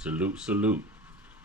Salute, salute.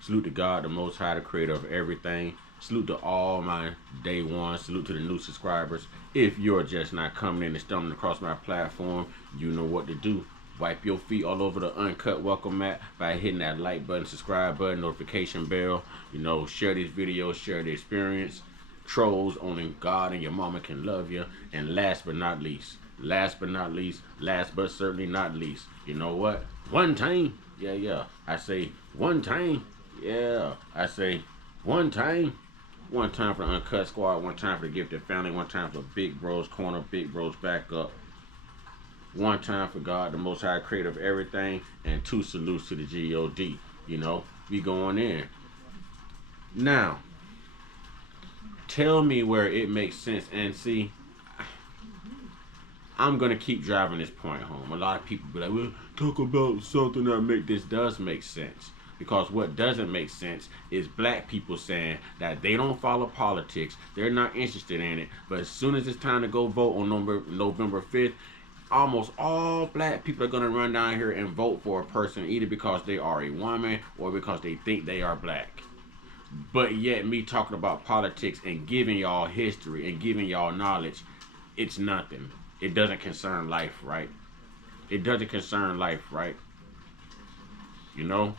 Salute to God, the Most High, the creator of everything. Salute to all my day ones. Salute to the new subscribers. If you're just not coming in and stumbling across my platform, you know what to do. Wipe your feet all over the Uncut welcome mat by hitting that like button, subscribe button, notification bell. You know, share these videos, share the experience. Trolls, only God and your mama can love you. And last but not least, last but certainly not least, you know what? One time, yeah. I say one time, yeah. I say one time. One time for the Uncut Squad, one time for the Gifted Family, one time for Big Bro's Corner, Big Bro's Backup. One time for God, the Most High creator of everything, and two salutes to the G.O.D. You know, we going in. Now, tell me where it makes sense. And see, I'm going to keep driving this point home. A lot of people be like, well, talk about something that does make sense. Because what doesn't make sense is black people saying that they don't follow politics, they're not interested in it, but as soon as it's time to go vote on November 5th, almost all black people are going to run down here and vote for a person either because they are a woman or because they think they are black. But yet me talking about politics and giving y'all history and giving y'all knowledge, it's nothing. It doesn't concern life, right? It doesn't concern life, right? You know?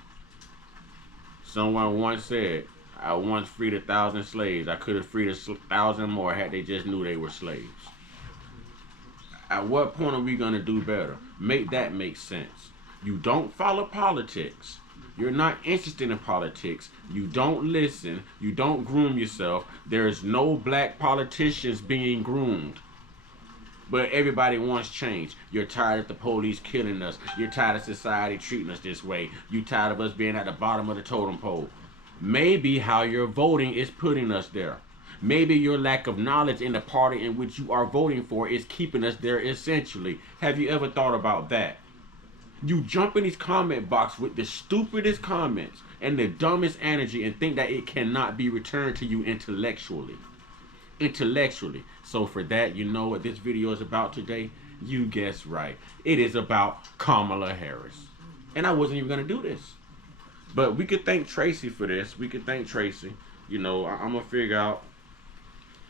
Someone once said, I once freed 1,000 slaves. I could have freed 1,000 more had they just knew they were slaves. At what point are we going to do better? Make that make sense. You don't follow politics. You're not interested in politics. You don't listen. You don't groom yourself. There's no black politicians being groomed. But everybody wants change. You're tired of the police killing us. You're tired of society treating us this way. You're tired of us being at the bottom of the totem pole. Maybe how you're voting is putting us there. Maybe your lack of knowledge in the party in which you are voting for is keeping us there essentially. Have you ever thought about that? You jump in these comment box with the stupidest comments and the dumbest energy and think that it cannot be returned to you intellectually. So for that, you know what this video is about today? You guessed right. It is about Kamala Harris. And I wasn't even going to do this. But we could thank Tracy for this. We could thank Tracy. You know, I'm going to figure out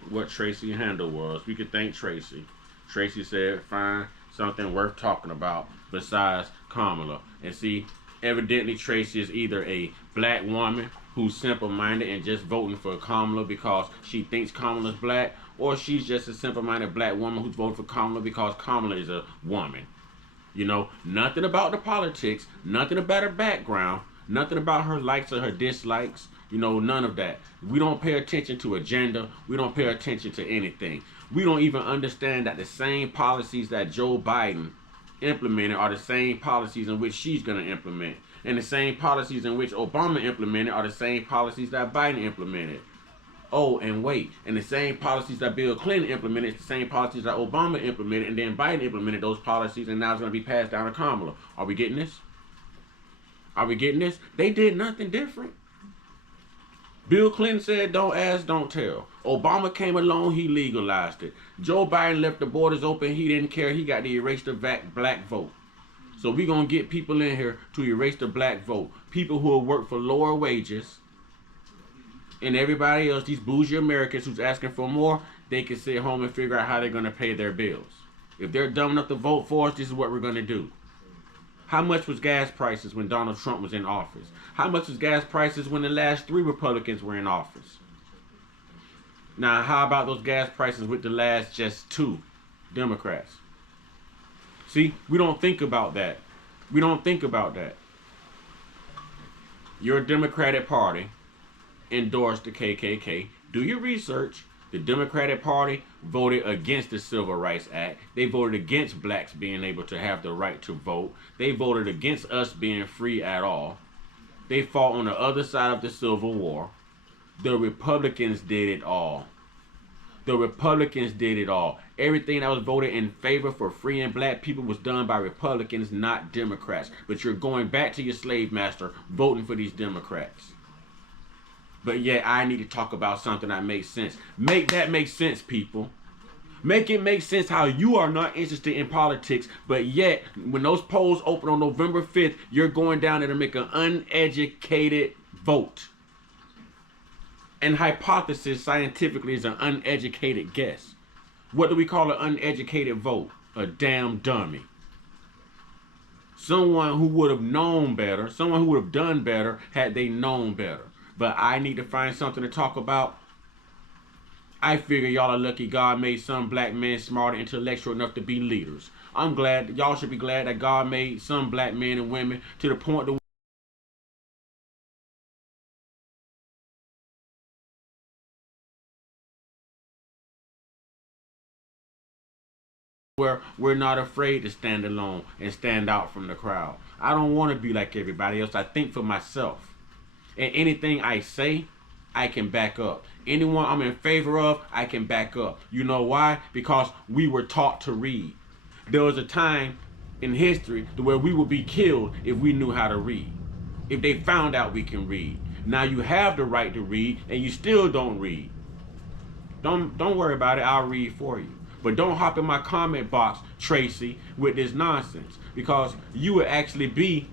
what Tracy's handle was. We could thank Tracy. Tracy said, find something worth talking about besides Kamala. And see, evidently Tracy is either a black woman who's simple-minded and just voting for Kamala because she thinks Kamala's black, or she's just a simple-minded black woman who's voting for Kamala because Kamala is a woman. You know, nothing about the politics, nothing about her background, nothing about her likes or her dislikes, you know, none of that. We don't pay attention to agenda. We don't pay attention to anything. We don't even understand that the same policies that Joe Biden implemented are the same policies in which she's going to implement. And the same policies in which Obama implemented are the same policies that Biden implemented. Oh, and wait. And the same policies that Bill Clinton implemented is the same policies that Obama implemented, and then Biden implemented those policies, and now it's going to be passed down to Kamala. Are we getting this? Are we getting this? They did nothing different. Bill Clinton said, don't ask, don't tell. Obama came along, he legalized it. Joe Biden left the borders open, he didn't care. He got to erase the black vote. So we're going to get people in here to erase the black vote. People who will work for lower wages. And everybody else, these bougie Americans who's asking for more, they can sit home and figure out how they're going to pay their bills. If they're dumb enough to vote for us, this is what we're going to do. How much was gas prices when Donald Trump was in office? How much was gas prices when the last 3 Republicans were in office? Now, how about those gas prices with the last just 2 Democrats? See, we don't think about that. We don't think about that. Your Democratic Party endorsed the KKK. Do your research. The Democratic Party voted against the Civil Rights Act. They voted against blacks being able to have the right to vote. They voted against us being free at all. They fought on the other side of the Civil War. The Republicans did it all. The Republicans did it all. Everything that was voted in favor for free and black people was done by Republicans, not Democrats. But you're going back to your slave master, voting for these Democrats. But yeah, I need to talk about something that makes sense. Make that make sense, people. Make it make sense how you are not interested in politics, but yet when those polls open on November 5th, you're going down there to make an uneducated vote. And hypothesis scientifically is an uneducated guess. What do we call an uneducated vote? A damn dummy. Someone who would have known better, someone who would have done better had they known better. But I need to find something to talk about. I figure y'all are lucky God made some black men smart and intellectual enough to be leaders. I'm glad, y'all should be glad that God made some black men and women to the point that where we're not afraid to stand alone and stand out from the crowd. I don't want to be like everybody else. I think for myself. And anything I say, I can back up. Anyone I'm in favor of, I can back up. You know why? Because we were taught to read. There was a time in history where we would be killed if we knew how to read. If they found out we can read. Now you have the right to read and you still don't read. Don't worry about it. I'll read for you. But don't hop in my comment box, Tracy, with this nonsense. Because you will actually be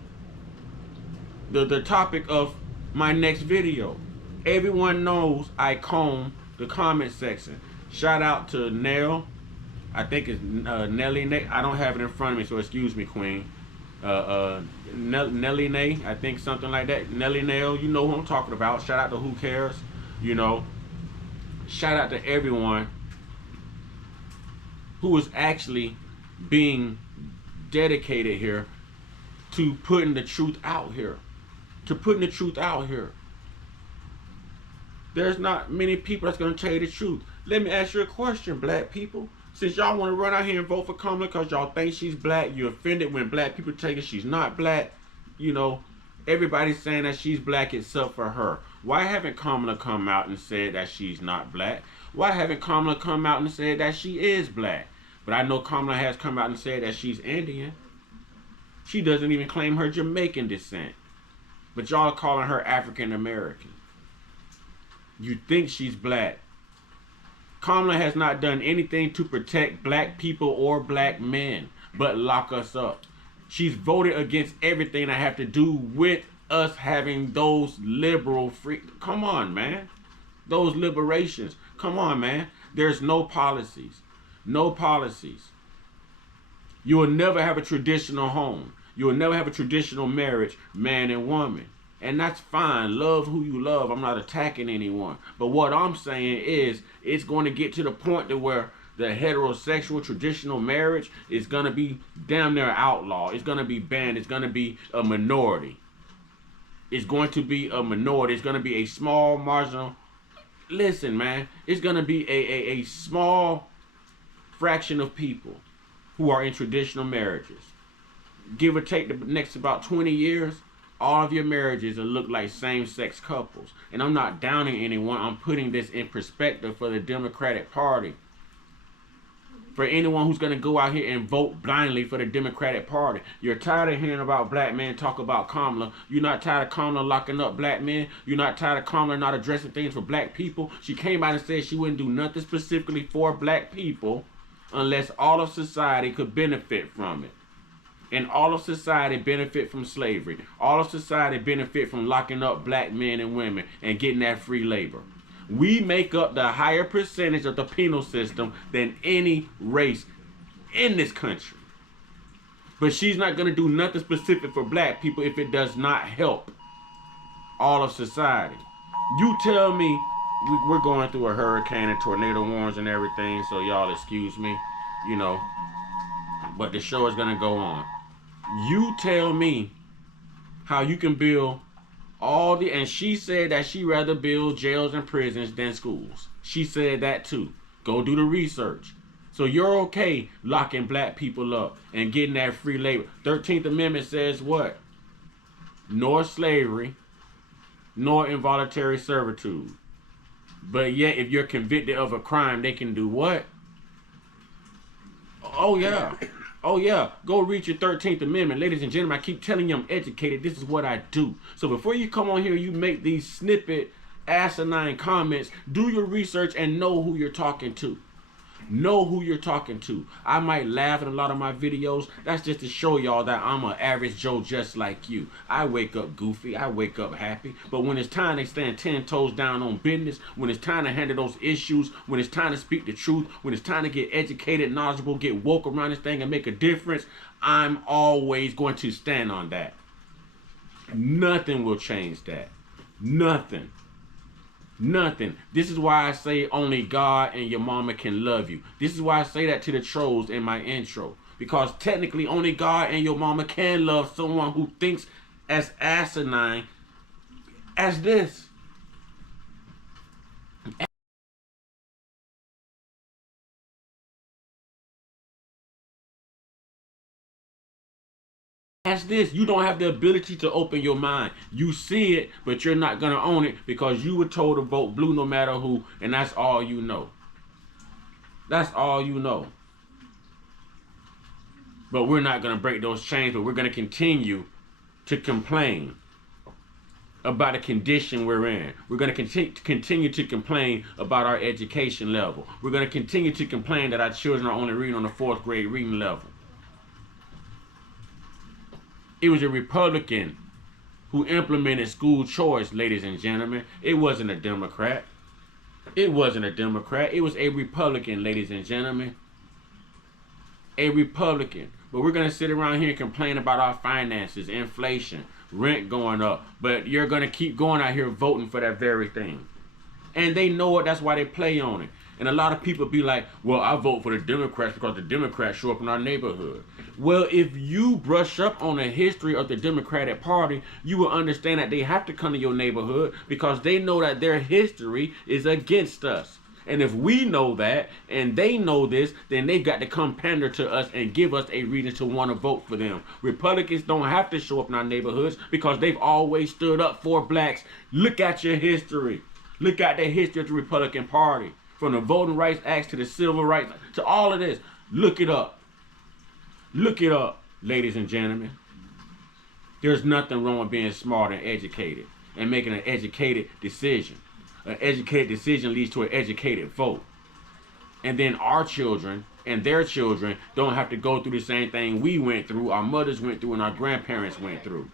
the topic of my next video. Everyone knows I comb the comment section. Shout out to Nell. I think it's Nelly Nay. I don't have it in front of me, so excuse me, Queen. Nelly Nay, I think something like that. Nelly Nail, you know who I'm talking about. Shout out to Who Cares, you know. Shout out to everyone who is actually being dedicated here to putting the truth out here. To putting the truth out here. There's not many people that's going to tell you the truth. Let me ask you a question, black people. Since y'all want to run out here and vote for Kamala because y'all think she's black, you're offended when black people tell you she's not black. You know, everybody's saying that she's black except for her. Why haven't Kamala come out and said that she's not black? Why haven't Kamala come out and said that she is black? But I know Kamala has come out and said that she's Indian. She doesn't even claim her Jamaican descent. But y'all are calling her African American. You think she's black. Kamala has not done anything to protect black people or black men, but lock us up. She's voted against everything that have to do with us having those liberal free. Come on, man. Those liberations. Come on, man. There's no policies. No policies. You will never have a traditional home. You will never have a traditional marriage, man and woman. And that's fine. Love who you love. I'm not attacking anyone. But what I'm saying is it's going to get to the point to where the heterosexual traditional marriage is going to be damn near outlawed. It's going to be banned. It's going to be a minority. It's going to be a minority. It's going to be a small marginal. Listen, man. It's going to be a small fraction of people who are in traditional marriages. Give or take the next about 20 years, all of your marriages will look like same-sex couples. And I'm not downing anyone. I'm putting this in perspective for the Democratic Party. For anyone who's going to go out here and vote blindly for the Democratic Party. You're tired of hearing about black men talk about Kamala. You're not tired of Kamala locking up black men. You're not tired of Kamala not addressing things for black people. She came out and said she wouldn't do nothing specifically for black people unless all of society could benefit from it. And all of society benefit from slavery. All of society benefit from locking up black men and women and getting that free labor. We make up the higher percentage of the penal system than any race in this country. But she's not going to do nothing specific for black people if it does not help all of society. You tell me, we're going through a hurricane and tornado warnings and everything, so y'all excuse me, you know. But the show is going to go on. You tell me how you can build all the, and she said that she'd rather build jails and prisons than schools. She said that too. Go do the research. So you're okay locking black people up and getting that free labor. 13th Amendment says what? Nor slavery, nor involuntary servitude. But yet if you're convicted of a crime, they can do what? Oh yeah. Oh yeah, go read your 13th Amendment. Ladies and gentlemen, I keep telling you I'm educated. This is what I do. So before you come on here, you make these snippet, asinine comments, do your research and know who you're talking to. Know who you're talking to. I might laugh in a lot of my videos. That's just to show y'all that I'm an average Joe just like you. I wake up goofy. I wake up happy. But when it's time to stand 10 toes down on business, when it's time to handle those issues, when it's time to speak the truth, when it's time to get educated, knowledgeable, get woke around this thing and make a difference, I'm always going to stand on that. Nothing will change that. Nothing. Nothing. This is why I say only God and your mama can love you. This is why I say that to the trolls in my intro. Because technically only God and your mama can love someone who thinks as asinine as this. As this, you don't have the ability to open your mind. You see it, but you're not going to own it because you were told to vote blue no matter who, and that's all you know. That's all you know. But we're not going to break those chains, but we're going to continue to complain about the condition we're in. We're going to continue to complain about our education level. We're going to continue to complain that our children are only reading on the 4th grade reading level. It was a Republican who implemented school choice, ladies and gentlemen. It wasn't a Democrat. It wasn't a Democrat. It was a Republican, ladies and gentlemen. A Republican. But we're going to sit around here and complain about our finances, inflation, rent going up. But you're going to keep going out here voting for that very thing. And they know it. That's why they play on it. And a lot of people be like, well, I vote for the Democrats because the Democrats show up in our neighborhood. Well, if you brush up on the history of the Democratic Party, you will understand that they have to come to your neighborhood because they know that their history is against us. And if we know that and they know this, then they've got to come pander to us and give us a reason to want to vote for them. Republicans don't have to show up in our neighborhoods because they've always stood up for blacks. Look at your history. Look at the history of the Republican Party. From the Voting Rights Act to the Civil Rights, to all of this. Look it up. Look it up, ladies and gentlemen. There's nothing wrong with being smart and educated and making an educated decision. An educated decision leads to an educated vote. And then our children and their children don't have to go through the same thing we went through, our mothers went through, and our grandparents went through.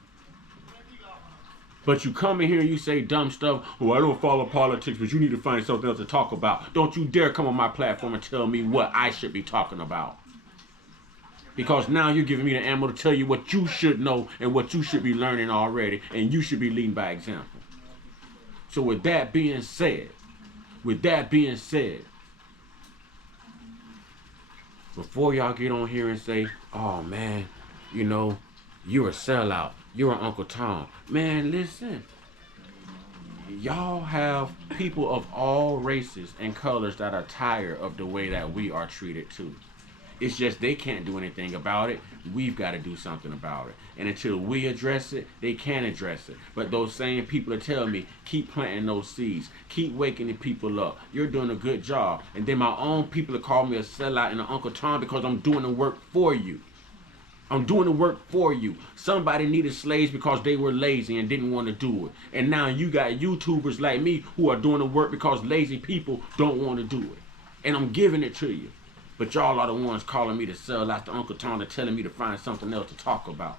But you come in here and you say dumb stuff. Oh, I don't follow politics, but you need to find something else to talk about. Don't you dare come on my platform and tell me what I should be talking about. Because now you're giving me the ammo to tell you what you should know and what you should be learning already. And you should be leading by example. So with that being said, before y'all get on here and say, oh man, you know, you're a sellout. You're an Uncle Tom. Man, listen. Y'all have people of all races and colors that are tired of the way that we are treated too. It's just they can't do anything about it. We've got to do something about it. And until we address it, they can't address it. But those same people are telling me, keep planting those seeds. Keep waking the people up. You're doing a good job. And then my own people are calling me a sellout and an Uncle Tom because I'm doing the work for you. I'm doing the work for you. Somebody needed slaves because they were lazy and didn't want to do it. And now you got YouTubers like me who are doing the work because lazy people don't want to do it. And I'm giving it to you. But y'all are the ones calling me to sell out to Uncle Tom and telling me to find something else to talk about.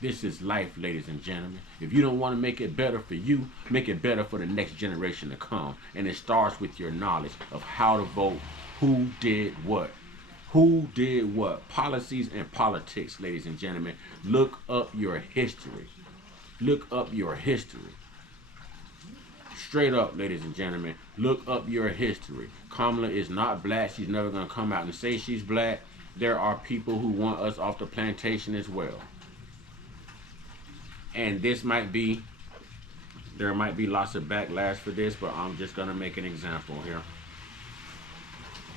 This is life, ladies and gentlemen. If you don't want to make it better for you, make it better for the next generation to come. And it starts with your knowledge of how to vote, who did what. Who did what? Policies and politics, ladies and gentlemen. Look up your history. Look up your history. Straight up, ladies and gentlemen. Look up your history. Kamala is not black. She's never going to come out and say she's black. There are people who want us off the plantation as well. And this might be, there might be lots of backlash for this, but I'm just going to make an example here.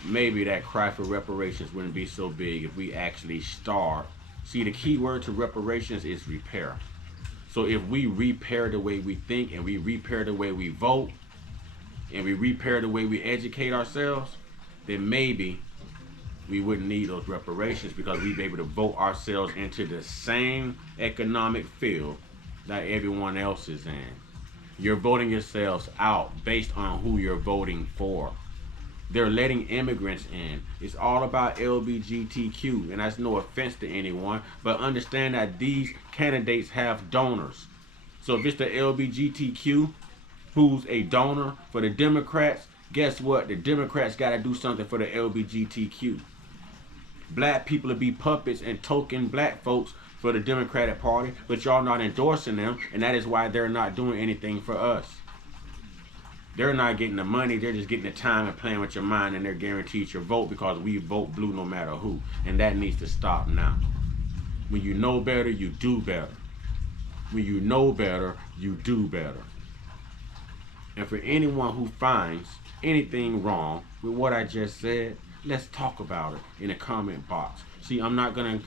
Maybe that cry for reparations wouldn't be so big if we actually start. See, the key word to reparations is repair. So if we repair the way we think and we repair the way we vote and we repair the way we educate ourselves, then maybe we wouldn't need those reparations because we'd be able to vote ourselves into the same economic field that everyone else is in. You're voting yourselves out based on who you're voting for. They're letting immigrants in. It's all about LBGTQ, and that's no offense to anyone, but understand that these candidates have donors. So if it's the LBGTQ who's a donor for the Democrats, guess what? The Democrats got to do something for the LBGTQ. Black people to be puppets and token black folks for the Democratic Party, but y'all not endorsing them, and that is why they're not doing anything for us. They're not getting the money, they're just getting the time and playing with your mind, and they're guaranteed your vote because we vote blue no matter who. And that needs to stop now. When you know better, you do better. When you know better, you do better. And for anyone who finds anything wrong with what I just said, let's talk about it in the comment box. See, I'm not gonna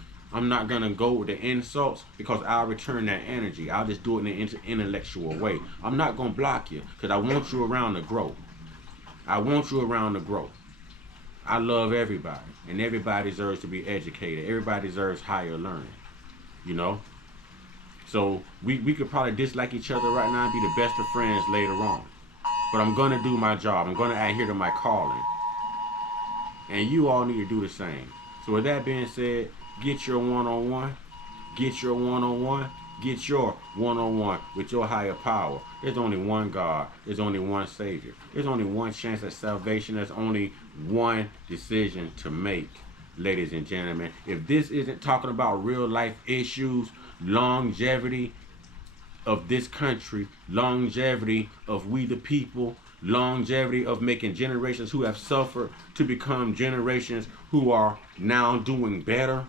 go with the insults because I'll return that energy. I'll just do it in an intellectual way. I'm not gonna block you because I want you around to grow. I want you around to grow. I love everybody, and everybody deserves to be educated. Everybody deserves higher learning. You know? So we could probably dislike each other right now and be the best of friends later on. But I'm gonna do my job. I'm gonna adhere to my calling. And you all need to do the same. So with that being said, get your one-on-one, get your one-on-one, get your one-on-one with your higher power. There's only one God. There's only one Savior. There's only one chance at salvation. There's only one decision to make, ladies and gentlemen. If this isn't talking about real life issues, longevity of this country, longevity of we the people, longevity of making generations who have suffered to become generations who are now doing better,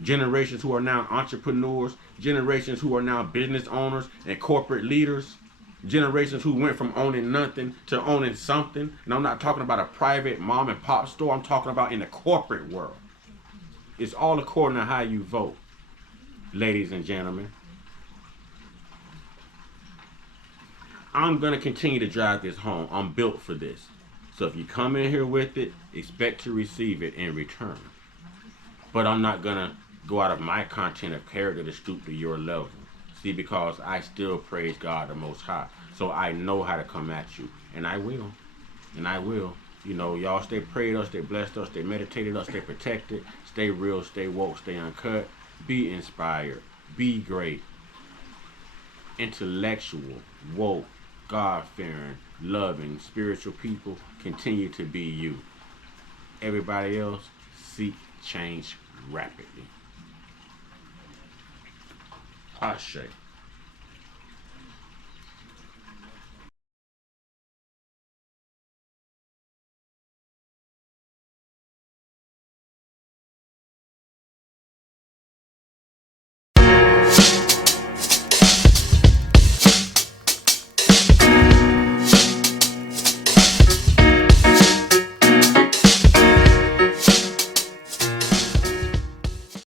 generations who are now entrepreneurs, generations who are now business owners and corporate leaders, generations who went from owning nothing to owning something. And I'm not talking about a private mom and pop store. I'm talking about in the corporate world. It's all according to how you vote, ladies and gentlemen. I'm going to continue to drive this home. I'm built for this. So if you come in here with it, expect to receive it in return. But I'm not going to go out of my content of character to stoop to your level. See, because I still praise God the Most High. So I know how to come at you. And I will. And I will. You know, y'all stay prayed up, stay blessed up, stay meditated up, stay protected, stay real, stay woke, stay uncut. Be inspired. Be great. Intellectual, woke, God-fearing, loving, spiritual people, continue to be you. Everybody else, seek change rapidly. Ashe.